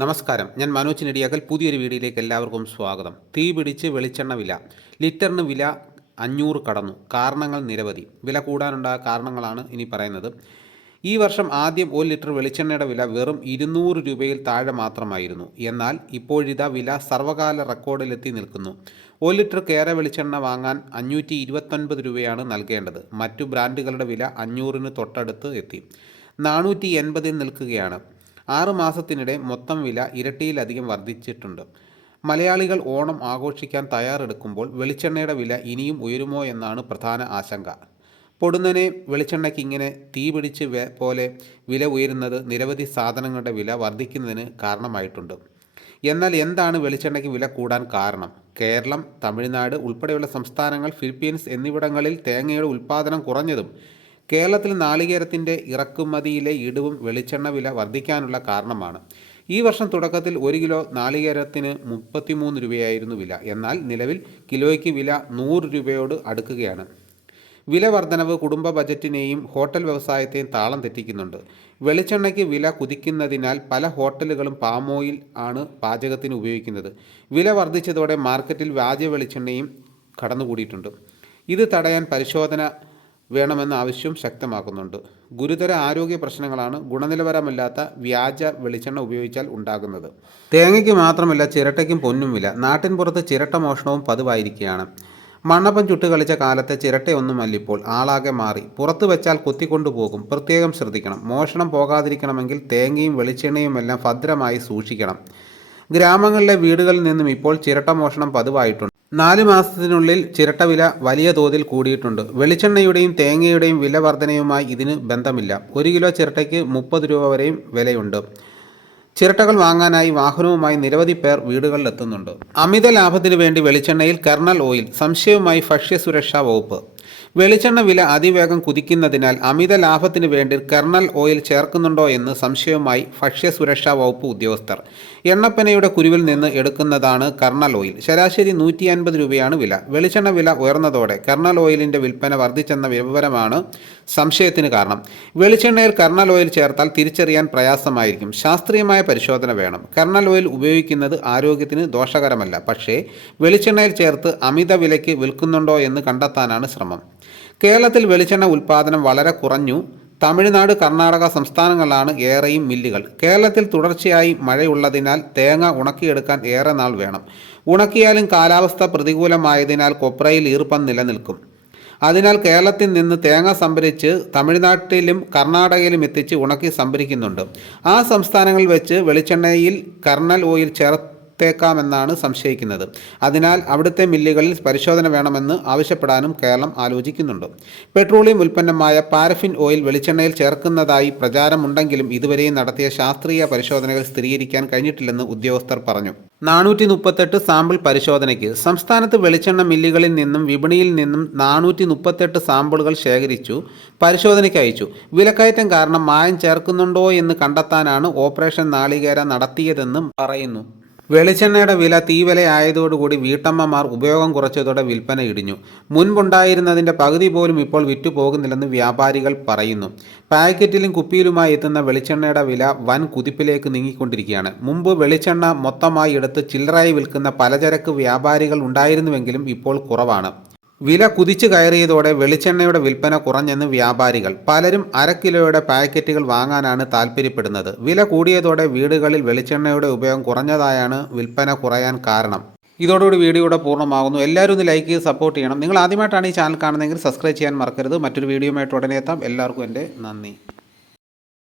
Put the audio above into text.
നമസ്കാരം. ഞാൻ മനോജ് നെടിയാക്കൽ. പുതിയൊരു വീഡിയോയിലേക്ക് എല്ലാവർക്കും സ്വാഗതം. തീ പിടിച്ച് വെളിച്ചെണ്ണ വില. ലിറ്ററിന് വില അഞ്ഞൂറ് കടന്നു. കാരണങ്ങൾ നിരവധി. വില കൂടാനുണ്ടായ കാരണങ്ങളാണ് ഇനി പറയുന്നത്. ഈ വർഷം ആദ്യം ഒരു ലിറ്റർ വെളിച്ചെണ്ണയുടെ വില വെറും ഇരുന്നൂറ് രൂപയിൽ താഴെ മാത്രമായിരുന്നു. എന്നാൽ ഇപ്പോഴിതാ വില സർവകാല റെക്കോർഡിലെത്തി നിൽക്കുന്നു. ഒരു ലിറ്റർ കേര വെളിച്ചെണ്ണ വാങ്ങാൻ അഞ്ഞൂറ്റി ഇരുപത്തൊൻപത് രൂപയാണ് നൽകേണ്ടത്. മറ്റു ബ്രാൻഡുകളുടെ വില അഞ്ഞൂറിന് തൊട്ടടുത്ത് എത്തി. നാനൂറ്റി എൺപതിൽ നിൽക്കുകയാണ്. ആറ് മാസത്തിനിടെ മൊത്തം വില ഇരട്ടിയിലധികം വർദ്ധിച്ചിട്ടുണ്ട്. മലയാളികൾ ഓണം ആഘോഷിക്കാൻ തയ്യാറെടുക്കുമ്പോൾ വെളിച്ചെണ്ണയുടെ വില ഇനിയും ഉയരുമോ എന്നാണ് പ്രധാന ആശങ്ക. പൊടുന്നനെ വെളിച്ചെണ്ണയ്ക്ക് ഇങ്ങനെ തീ പിടിച്ച് പോലെ വില ഉയരുന്നത് നിരവധി സാധനങ്ങളുടെ വില വർദ്ധിക്കുന്നതിന് കാരണമായിട്ടുണ്ട്. എന്നാൽ എന്താണ് വെളിച്ചെണ്ണയ്ക്ക് വില കൂടാൻ കാരണം? കേരളം തമിഴ്നാട് ഉൾപ്പെടെയുള്ള സംസ്ഥാനങ്ങൾ ഫിലിപ്പീൻസ് എന്നിവിടങ്ങളിൽ തേങ്ങയുടെ ഉൽപ്പാദനം കുറഞ്ഞതും കേരളത്തിൽ നാളികേരത്തിന്റെ ഇറക്കുമതിയിലെ ഇടിവും വെളിച്ചെണ്ണ വില വർദ്ധിക്കാനുള്ള കാരണമാണ്. ഈ വർഷം തുടക്കത്തിൽ ഒരു കിലോ നാളികേരത്തിന് മുപ്പത്തിമൂന്ന് രൂപയായിരുന്നു വില. എന്നാൽ നിലവിൽ കിലോയ്ക്ക് വില നൂറ് രൂപയോട് അടുക്കുകയാണ്. വില വർധനവ് കുടുംബ ബജറ്റിനെയും ഹോട്ടൽ വ്യവസായത്തെയും താളം തെറ്റിക്കുന്നുണ്ട്. വെളിച്ചെണ്ണയ്ക്ക് വില കുതിക്കുന്നതിനാൽ പല ഹോട്ടലുകളും പാം ഓയിൽ ആണ് പാചകത്തിന് ഉപയോഗിക്കുന്നത്. വില വർദ്ധിച്ചതോടെ മാർക്കറ്റിൽ വ്യാജ വെളിച്ചെണ്ണയും കടന്നുകൂടിയിട്ടുണ്ട്. ഇത് തടയാൻ പരിശോധന വേണമെന്ന ആവശ്യം ശക്തമാക്കുന്നുണ്ട്. ഗുരുതര ആരോഗ്യ പ്രശ്നങ്ങളാണ് ഗുണനിലവാരമില്ലാത്ത വ്യാജ വെളിച്ചെണ്ണ ഉപയോഗിച്ചാൽ ഉണ്ടാകുന്നത്. തേങ്ങയ്ക്ക് മാത്രമല്ല ചിരട്ടയ്ക്കും പൊന്നും വില. നാട്ടിൻ പുറത്ത് ചിരട്ട മോഷണവും പതിവായിരിക്കുകയാണ്. മണ്ണപ്പം ചുട്ട് കളിച്ച കാലത്തെ ചിരട്ടയൊന്നുമല്ലിപ്പോൾ ആളാകെ മാറി. പുറത്തു വെച്ചാൽ കുത്തിക്കൊണ്ടുപോകും പ്രത്യേകം ശ്രദ്ധിക്കണം. മോഷണം പോകാതിരിക്കണമെങ്കിൽ തേങ്ങയും വെളിച്ചെണ്ണയും എല്ലാം ഭദ്രമായി സൂക്ഷിക്കണം. ഗ്രാമങ്ങളിലെ വീടുകളിൽ നിന്നും ഇപ്പോൾ ചിരട്ട മോഷണം പതിവായിട്ടുണ്ട്. നാല് മാസത്തിനുള്ളിൽ ചിരട്ട വില വലിയ തോതിൽ കൂടിയിട്ടുണ്ട്. വെളിച്ചെണ്ണയുടെയും തേങ്ങയുടെയും വില വർധനയുമായി ഇതിന് ബന്ധമില്ല. ഒരു കിലോ ചിരട്ടയ്ക്ക് മുപ്പത് രൂപ വരെയും വിലയുണ്ട്. ചിരട്ടകൾ വാങ്ങാനായി വാഹനവുമായി നിരവധി പേർ വീടുകളിലെത്തുന്നുണ്ട്. അമിത ലാഭത്തിനു വേണ്ടി വെളിച്ചെണ്ണയിൽ കർണൽ ഓയിൽ സംശയവുമായി ഭക്ഷ്യസുരക്ഷാ വകുപ്പ് വെളിച്ചെണ്ണ വില അതിവേഗം കുതിക്കുന്നതിനാൽ അമിത ലാഭത്തിന് വേണ്ടി കെർണൽ ഓയിൽ ചേർക്കുന്നുണ്ടോ എന്ന് സംശയവുമായി ഭക്ഷ്യസുരക്ഷാ വകുപ്പ് ഉദ്യോഗസ്ഥർ. എണ്ണപ്പനയുടെ കുരുവിൽ നിന്ന് എടുക്കുന്നതാണ് കർണൽ ഓയിൽ. ശരാശരി നൂറ്റി അൻപത് രൂപയാണ് വില. വെളിച്ചെണ്ണ വില ഉയർന്നതോടെ കർണൽ ഓയിലിന്റെ വിൽപ്പന വർദ്ധിച്ചെന്ന വിവരമാണ് സംശയത്തിന് കാരണം. വെളിച്ചെണ്ണയിൽ കർണൽ ഓയിൽ ചേർത്താൽ തിരിച്ചറിയാൻ പ്രയാസമായിരിക്കും. ശാസ്ത്രീയമായ പരിശോധന വേണം. കർണൽ ഓയിൽ ഉപയോഗിക്കുന്നത് ആരോഗ്യത്തിന് ദോഷകരമല്ല. പക്ഷേ വെളിച്ചെണ്ണയിൽ ചേർത്ത് അമിത വിലയ്ക്ക് വിൽക്കുന്നുണ്ടോ എന്ന് കണ്ടെത്താനാണ് ശ്രമം. കേരളത്തിൽ വെളിച്ചെണ്ണ ഉൽപ്പാദനം വളരെ കുറഞ്ഞു. തമിഴ്നാട് കർണാടക സംസ്ഥാനങ്ങളിലാണ് ഏറെയും മില്ലുകൾ. കേരളത്തിൽ തുടർച്ചയായി മഴയുള്ളതിനാൽ തേങ്ങ ഉണക്കിയെടുക്കാൻ ഏറെ നാൾ വേണം. ഉണക്കിയാലും കാലാവസ്ഥ പ്രതികൂലമായതിനാൽ കൊപ്രയിൽ ഈർപ്പം നിലനിൽക്കും. അതിനാൽ കേരളത്തിൽ നിന്ന് തേങ്ങ സംഭരിച്ച് തമിഴ്നാട്ടിലും കർണാടകയിലും എത്തിച്ച് ഉണക്കി സംഭരിക്കുന്നുണ്ട്. ആ സംസ്ഥാനങ്ങളിൽ വെച്ച് വെളിച്ചെണ്ണയിൽ കർണൽ ഓയിൽ ചേർത്തേക്കാമെന്നാണ് സംശയിക്കുന്നത്. അതിനാൽ അവിടുത്തെ മില്ലുകളിൽ പരിശോധന വേണമെന്ന് ആവശ്യപ്പെടാനും കേരളം ആലോചിക്കുന്നുണ്ട്. പെട്രോളിയം ഉൽപ്പന്നമായ പാരഫിൻ ഓയിൽ വെളിച്ചെണ്ണയിൽ ചേർക്കുന്നതായി പ്രചാരമുണ്ടെങ്കിലും ഇതുവരെയും നടത്തിയ ശാസ്ത്രീയ പരിശോധനകൾ സ്ഥിരീകരിക്കാൻ കഴിഞ്ഞിട്ടില്ലെന്ന് ഉദ്യോഗസ്ഥർ പറഞ്ഞു. നാനൂറ്റി മുപ്പത്തെട്ട് സാമ്പിൾ പരിശോധനയ്ക്ക് സംസ്ഥാനത്ത് വെളിച്ചെണ്ണ മില്ലുകളിൽ നിന്നും വിപണിയിൽ നിന്നും നാനൂറ്റി മുപ്പത്തെട്ട് സാമ്പിളുകൾ ശേഖരിച്ചു പരിശോധനയ്ക്ക് അയച്ചു. വിലക്കയറ്റം കാരണം മായം ചേർക്കുന്നുണ്ടോ എന്ന് കണ്ടെത്താനാണ് ഓപ്പറേഷൻ നാളികേര നടത്തിയതെന്നും പറയുന്നു. വെളിച്ചെണ്ണയുടെ വില തീവിലയായതോടുകൂടി വീട്ടമ്മമാർ ഉപയോഗം കുറച്ചതോടെ വിൽപ്പന ഇടിഞ്ഞു. മുൻപുണ്ടായിരുന്നതിന്റെ പകുതി പോലും ഇപ്പോൾ വിറ്റു പോകുന്നില്ലെന്ന് വ്യാപാരികൾ പറയുന്നു. പാക്കറ്റിലും കുപ്പിയിലുമായി എത്തുന്ന വെളിച്ചെണ്ണയുടെ വില വൻ കുതിപ്പിലേക്ക് നീങ്ങിക്കൊണ്ടിരിക്കുകയാണ്. മുമ്പ് വെളിച്ചെണ്ണ മൊത്തമായി എടുത്ത് ചില്ലറായി വിൽക്കുന്ന പലചരക്ക് വ്യാപാരികൾ ഉണ്ടായിരുന്നുവെങ്കിലും ഇപ്പോൾ കുറവാണ്. വില കുതിച്ചു കയറിയതോടെ വെളിച്ചെണ്ണയുടെ വിൽപ്പന കുറഞ്ഞെന്ന് വ്യാപാരികൾ. പലരും അര കിലോയുടെ പാക്കറ്റുകൾ വാങ്ങാനാണ് താൽപ്പര്യപ്പെടുന്നത് വില കൂടിയതോടെ വീടുകളിൽ വെളിച്ചെണ്ണയുടെ ഉപയോഗം കുറഞ്ഞതായാണ് വിൽപ്പന കുറയാൻ കാരണം. ഇതോടുകൂടി വീഡിയോയുടെ പൂർണമാകുന്നു. എല്ലാവരും ഒന്ന് ലൈക്ക് ചെയ്ത് സപ്പോർട്ട് ചെയ്യണം. നിങ്ങൾ ആദ്യമായിട്ടാണ് ഈ ചാനൽ കാണുന്നതെങ്കിൽ സബ്സ്ക്രൈബ് ചെയ്യാൻ മറക്കരുത്. മറ്റൊരു വീഡിയോയുമായിട്ട് ഉടനെ എത്താം. എല്ലാവർക്കും എന്റെ നന്ദി.